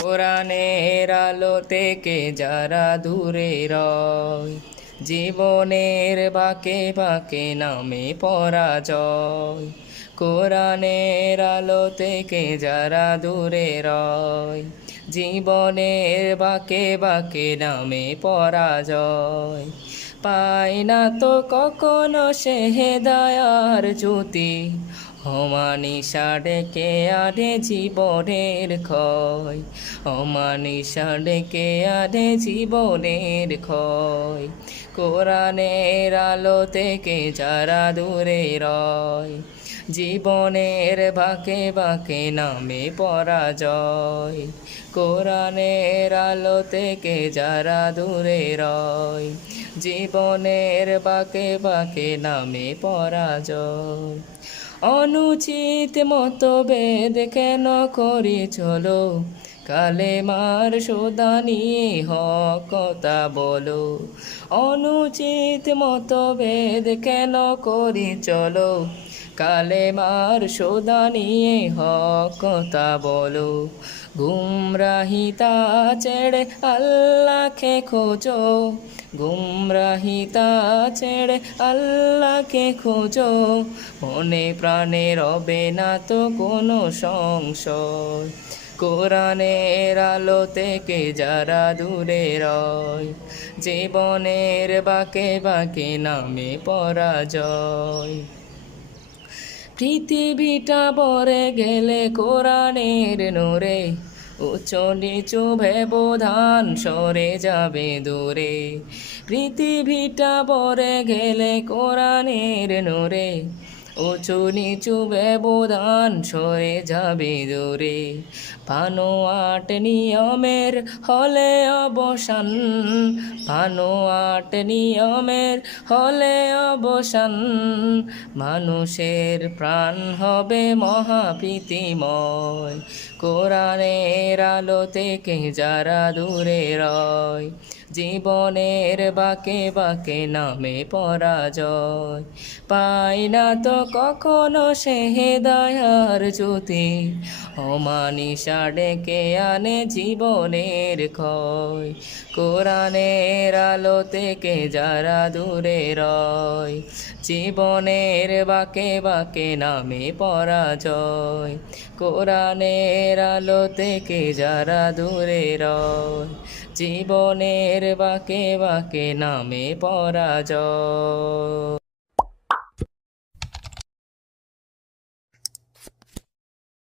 কোরআনের আলো থেকে যারা দূরে রয়, জীবনের বাঁকে বাঁকে নামে পরাজয়। কোরআনের আলো থেকে যারা দূরে রয়, জীবনের বাঁকে বাঁকে নামে পরাজয়। পায় না তো কখনো সে হেদায়ার জ্যোতি, অমানিসা ডেকে আনে জীবনের ক্ষয়। অমানিসা ডেকে আনে জীবনের ক্ষয়। কোরআনের আলো থেকে যারা দূরে রয়, জীবনের বাঁকে বাঁকে নামে পরাজয়। কোরআনের আলো থেকে যারা দূরে রয়, জীবনের বাঁকে বাঁকে নামে পরাজয়। অনুচিত মতভেদ কেন করি চলো, কালেমার সোদা নিয়ে হক কথা বলো। অনুচিত মতভেদ কেন করি চলো, কালেমার সোদা নিয়ে হক কথা বলো। গুমরাহিতা ছেড়ে আল্লাহকে খোঁজো, গুমরাহিতা ছেড়ে আল্লাহকে খোঁজো। মনে প্রাণে রবে না তো কোনো সংশয়। কোরআনের আলো থেকে যারা দূরে রয়, জীবনের বাঁকে বাঁকে নামে পরাজয়। পৃথিবীটা ভরে গেলে কোরআনের নূরে, উঁচু নিচু ব্যবধান সরে যাবে দূরে। পৃথিবীটা ভরে গেলে কোরআনের নূরে, উঁচু নিচু ব্যবধান সরে যাবে দূরে। বানোয়াট নিয়মের হলে অবসান, বানোয়াট নিয়মের হলে অবসান। মানুষের প্রাণ হবে মহাপ্রীতিময়। কোরআনের আলো থেকে যারা দূরে রয়, জীবনের বাঁকে বাঁকে নামে পরাজয়। পায় না তো কখনো সে হেদায়ার জ্যোতি, অমানিসা ডেকে আনে জীবনের ক্ষয়। কোরআনের আলো থেকে যারা দূরে রয়, জীবনের বাঁকে বাঁকে নামে পরাজয়। কোরআনের আলো থেকে যারা দূরে রয়, জীবনের বাঁকে বাঁকে নামে পরাজয়।